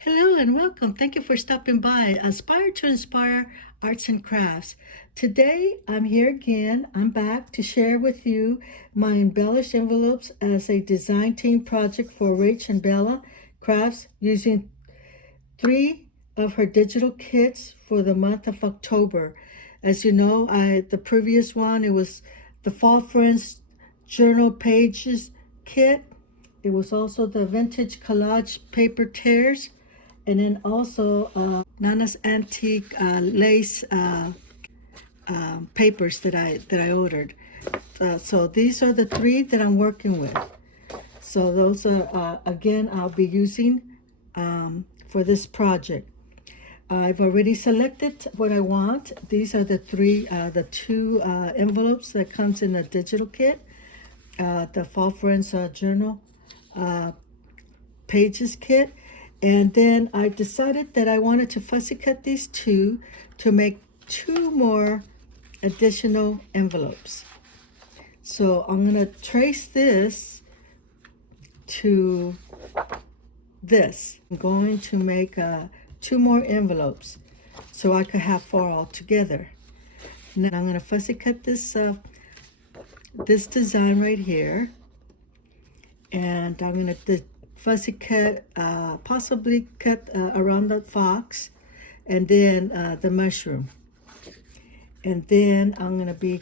Hello and welcome. Thank you for stopping by. Aspire to Inspire Arts and Crafts. Today I'm here again. I'm back to share with you my embellished envelopes as a design team project for RachandBella Crafts using three of her digital kits for the month of October. As you know, the previous one it was the Fall Friends Journal Pages kit. It was also the Vintage Collage Paper Tears, and then also Nanna's Antique Lace papers that I ordered. So these are the three that I'm working with. So those are again I'll be using for this project. I've already selected what I want. These are the two envelopes that comes in a digital kit. The Fall Friends Journal Pages kit. And then I decided that I wanted to fussy cut these two to make two more additional envelopes. So I'm going to trace this to this. I'm going to make two more envelopes so I could have four all together. And then I'm going to fussy cut this design right here. And I'm going to fussy cut, possibly cut around the fox, and then the mushroom. And then I'm going to be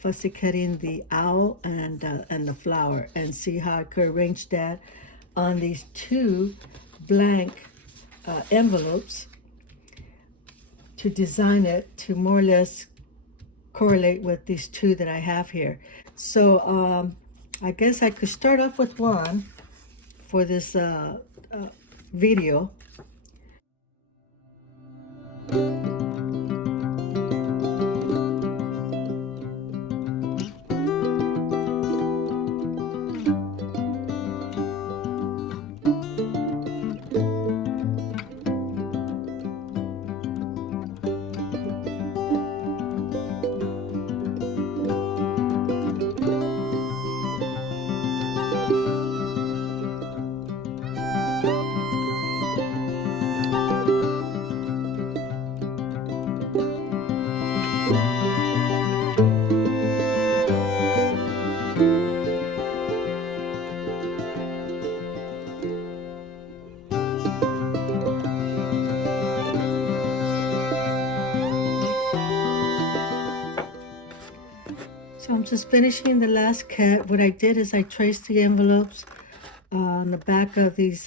fussy cutting the owl and the flower, and see how I could arrange that on these two blank envelopes to design it to more or less correlate with these two that I have here. So I guess I could start off with one for this video. So I'm just finishing the last cut. What I did is I traced the envelopes on the back of these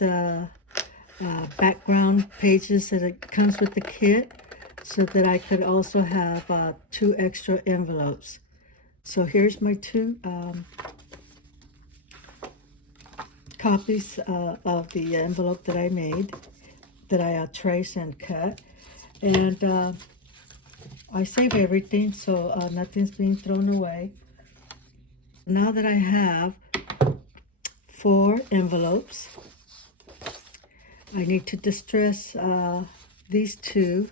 background pages that it comes with the kit, so that I could also have two extra envelopes. So here's my two copies of the envelope that I made, that I traced and cut. And I save everything, so nothing's being thrown away. Now that I have four envelopes, I need to distress these two.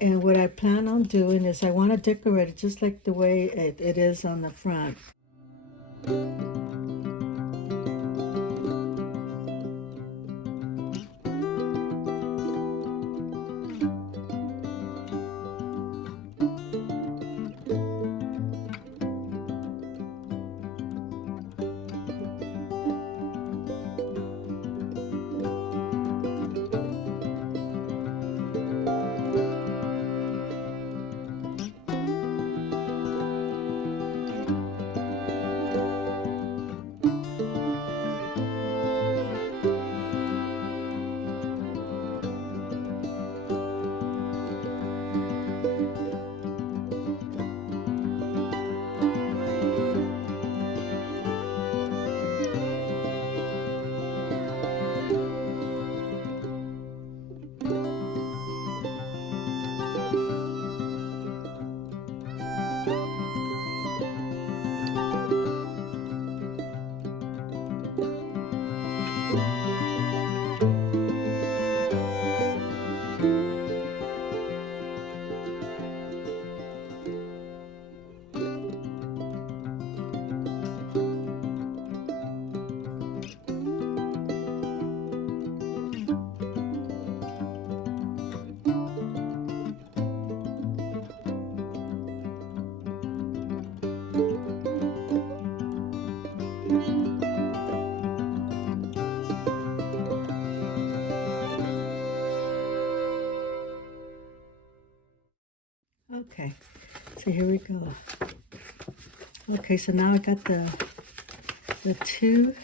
And what I plan on doing is I want to decorate it just like the way it is on the front. Okay, so here we go. Okay, so now I got the two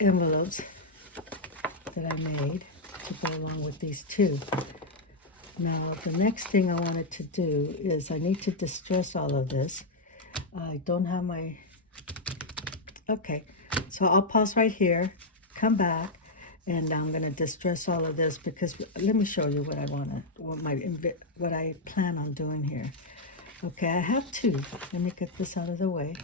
envelopes that I made to go along with these two. Now, the next thing I wanted to do is I need to distress all of this. I don't have my... Okay, so I'll pause right here, come back, and I'm going to distress all of this because let me show you what I want to, what I plan on doing here. Okay, I have two. Let me get this out of the way.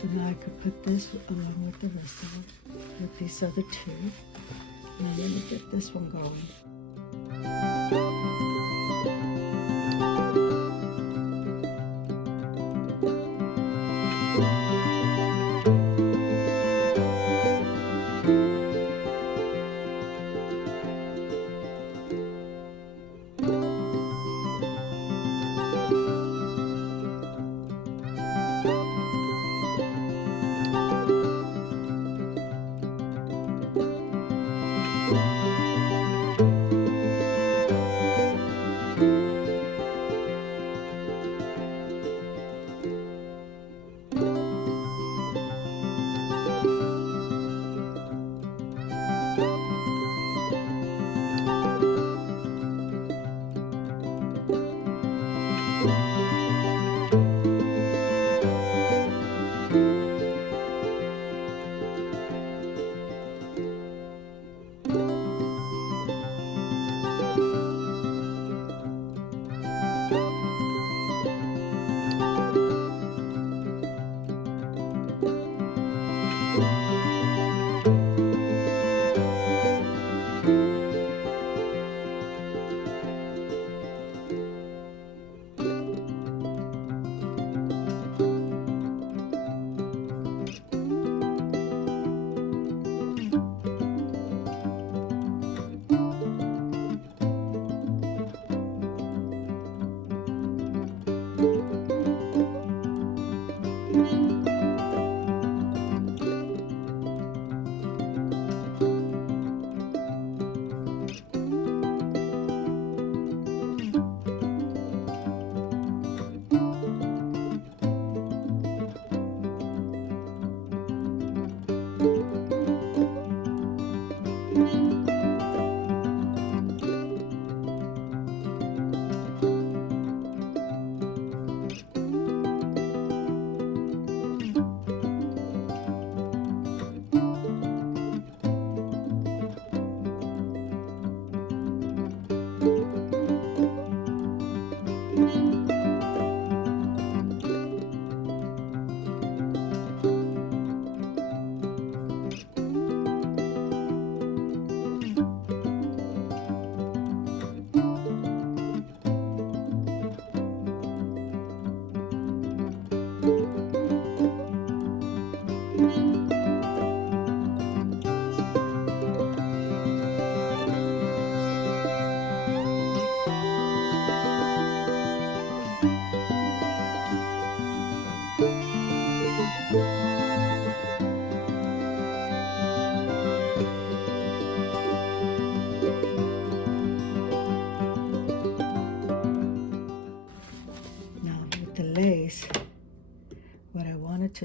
So now I could put this along with the rest of it, with these other two. Now let me get this one going.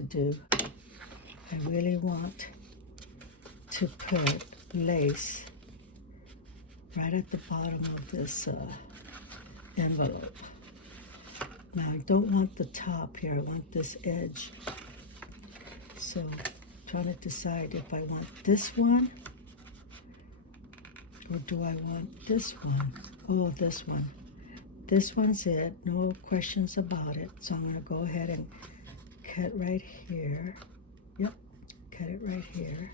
do. I really want to put lace right at the bottom of this envelope. Now I don't want the top here, I want this edge. So I'm trying to decide if I want this one or do I want this one? Oh, this one. This one's it, no questions about it. So I'm gonna go ahead and cut right here. Yep, cut it right here.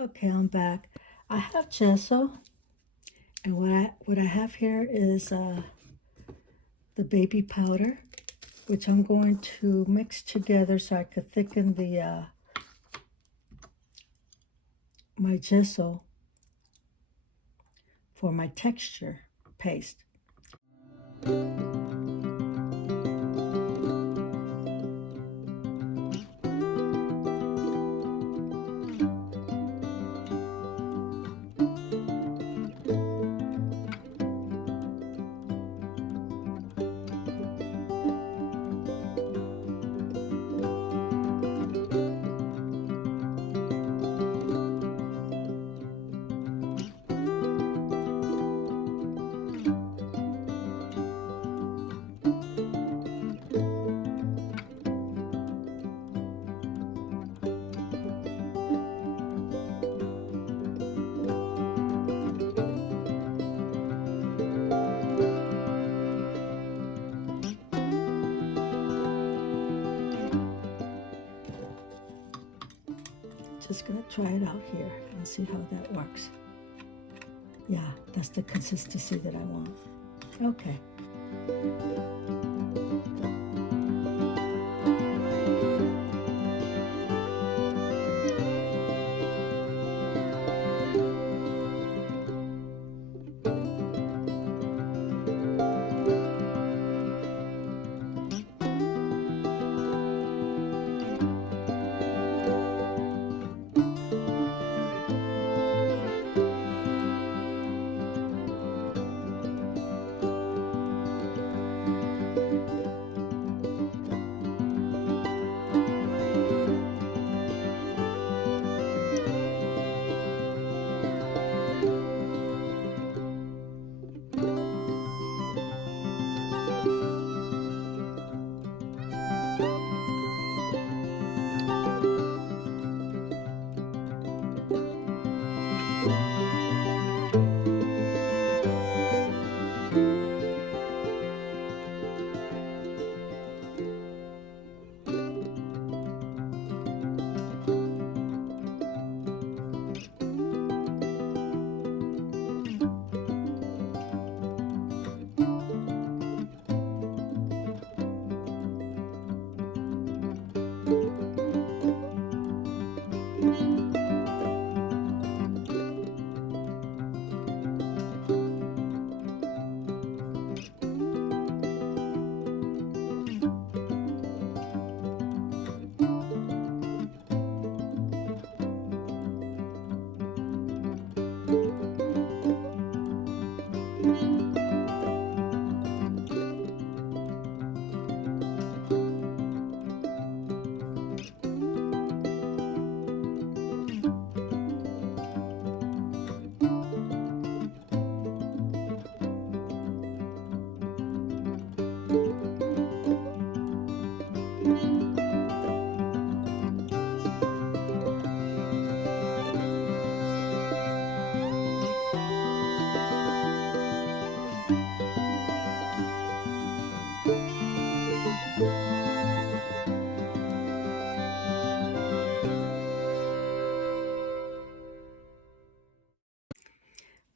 Okay, I'm back. I have gesso, and what I have here is the baby powder, which I'm going to mix together so I could thicken the my gesso for my texture paste. just gonna try it out here and see how that works. Yeah, that's the consistency that I want. Okay.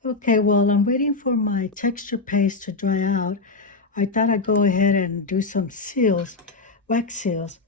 Okay, while I'm waiting for my texture paste to dry out, I thought I'd go ahead and do some seals, wax seals.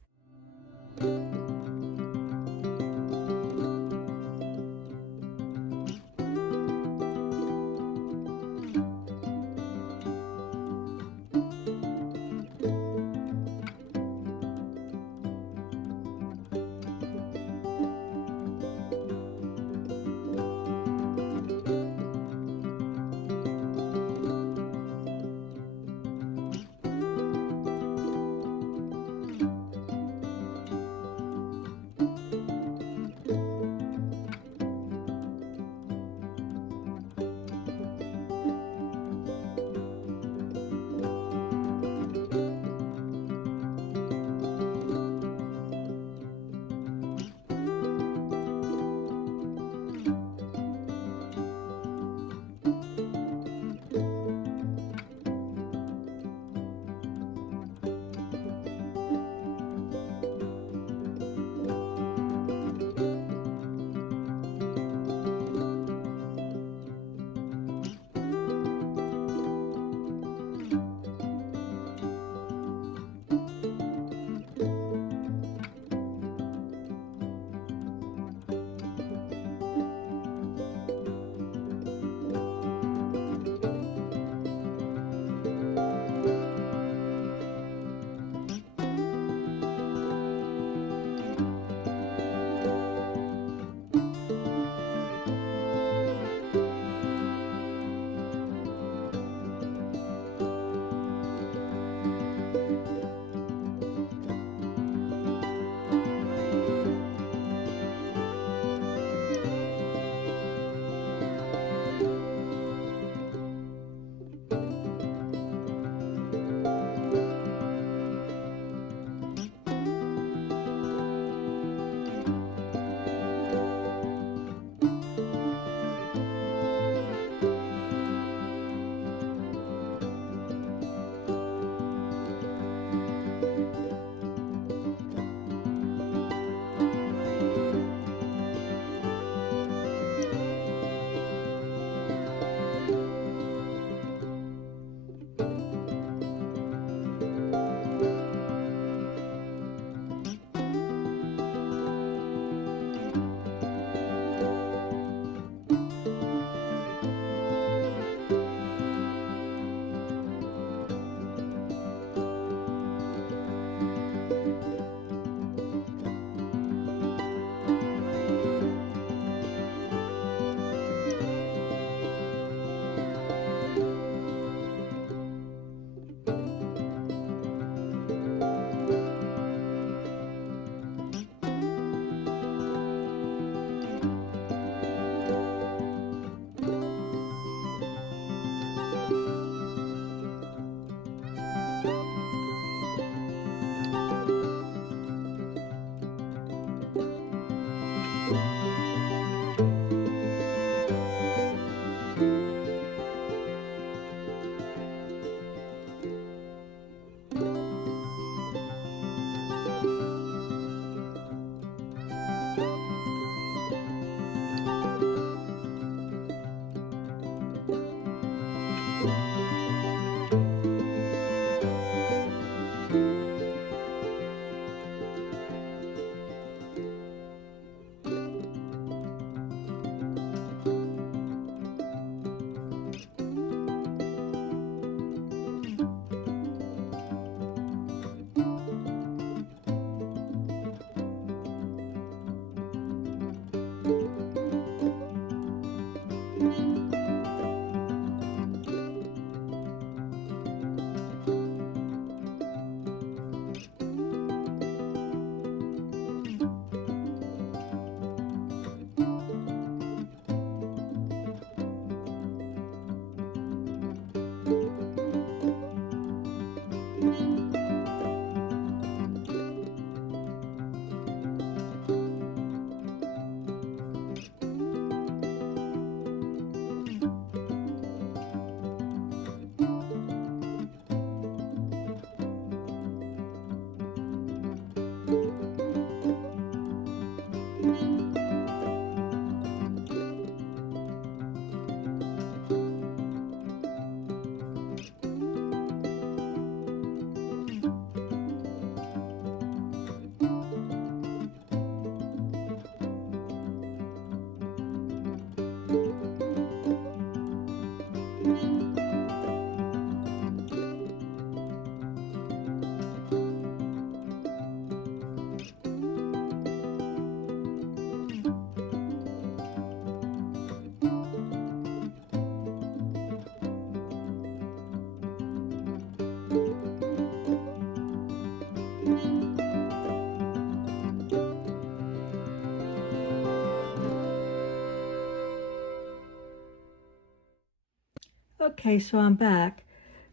Okay, so I'm back.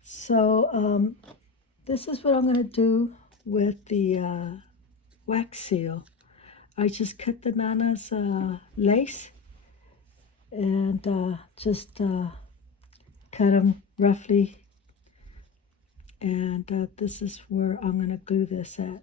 So this is what I'm going to do with the wax seal. I just cut the Nanna's lace and just cut them roughly, and this is where I'm going to glue this at.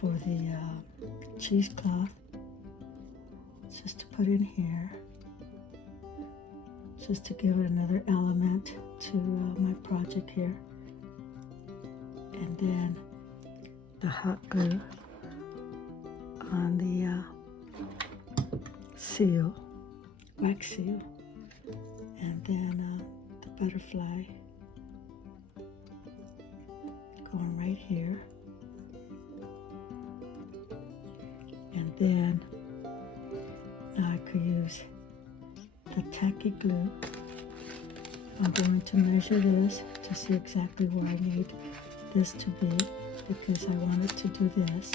for the cheesecloth, just to put in here, just to give it another element to my project here. And then the hot glue on the seal, wax seal, and then the butterfly going right here. And then now I could use the tacky glue. I'm going to measure this to see exactly where I need this to be, because I wanted to do this.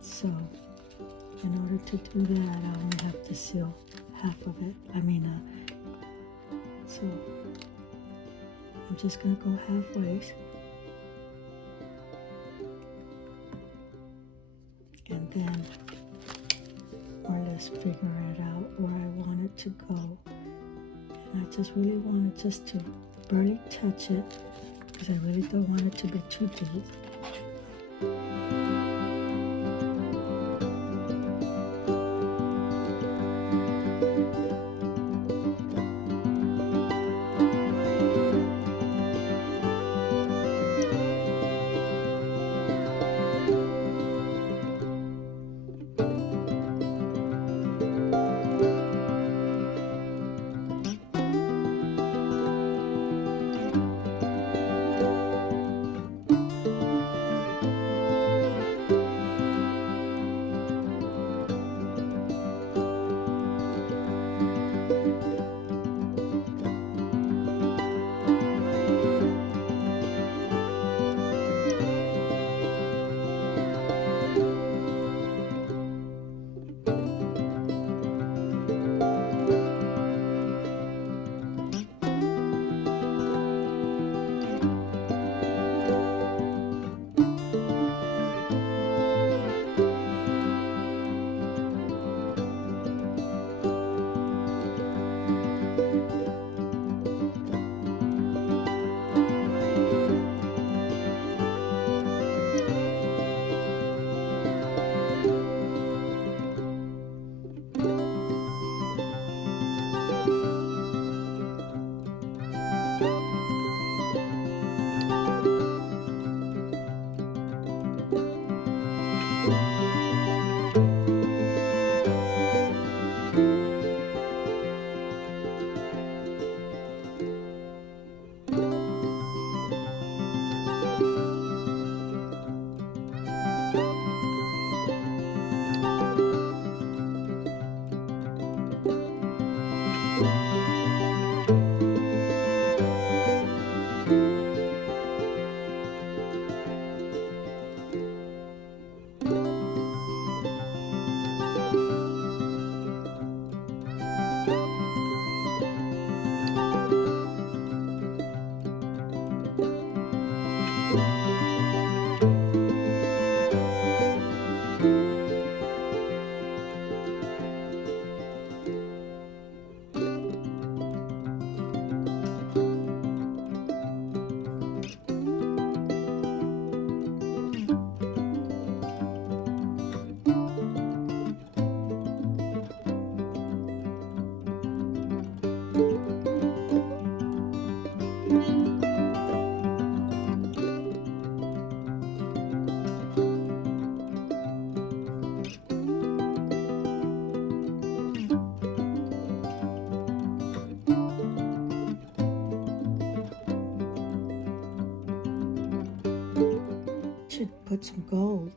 So in order to do that, I only have to seal half of it. So I'm just going to go halfway. And then more or less figure it out where I want it to go. And I just really want it just to barely touch it, because I really don't want it to be too deep. Should put some gold.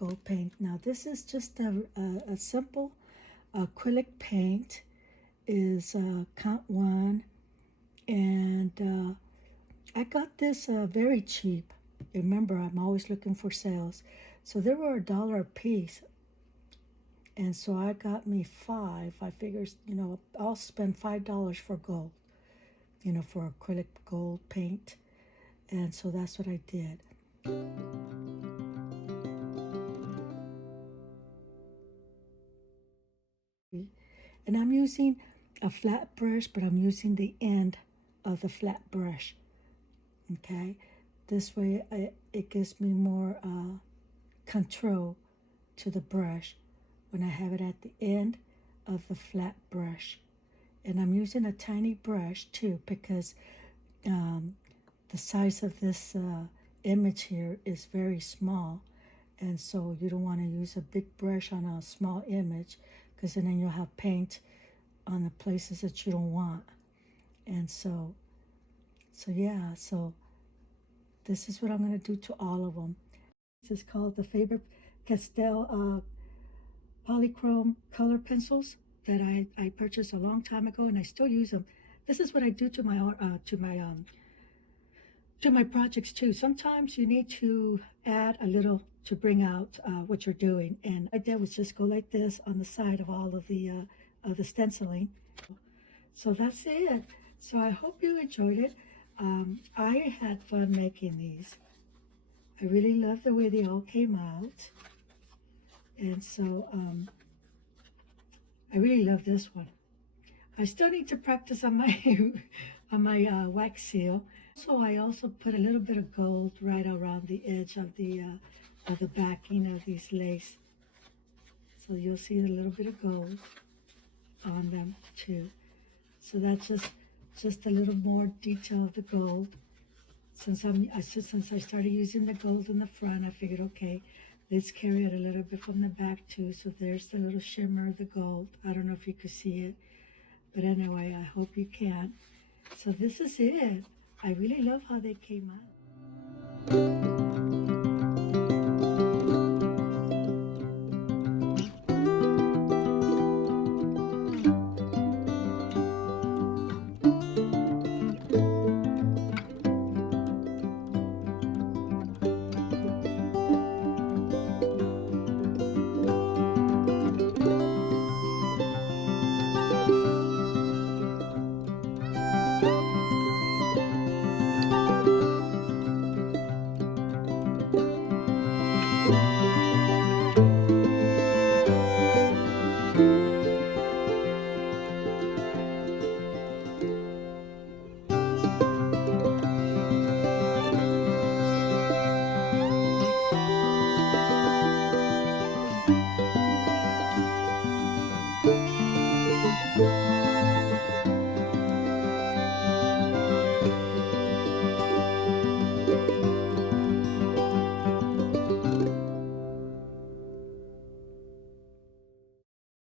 gold paint. Now this is just a simple acrylic paint. Is count one, and I got this very cheap. Remember, I'm always looking for sales. So they were $1 a piece. And so I got me 5. I figured, I'll spend $5 for gold, for acrylic gold paint. And so that's what I did. And I'm using a flat brush, but I'm using the end of the flat brush. Okay, this way it gives me more control to the brush when I have it at the end of the flat brush. And I'm using a tiny brush too, because the size of this image here is very small, and so you don't want to use a big brush on a small image, because then you'll have paint on the places that you don't want. And so yeah, so this is what I'm going to do to all of them. This is called the Faber-Castell polychrome color pencils that I purchased a long time ago, and I still use them. This is what I do to my projects too. Sometimes you need to add a little to bring out what you're doing, and what I did was just go like this on the side of all of the stenciling. So that's it. So I hope you enjoyed it. I had fun making these. I really love the way they all came out, and so I really love this one. I still need to practice on my on my wax seal. So I also put a little bit of gold right around the edge of the backing of these lace. So you'll see a little bit of gold on them too. So that's just a little more detail of the gold. Since I started using the gold in the front, I figured, okay, let's carry it a little bit from the back too. So there's the little shimmer of the gold. I don't know if you could see it, but anyway, I hope you can. So this is it. I really love how they came out.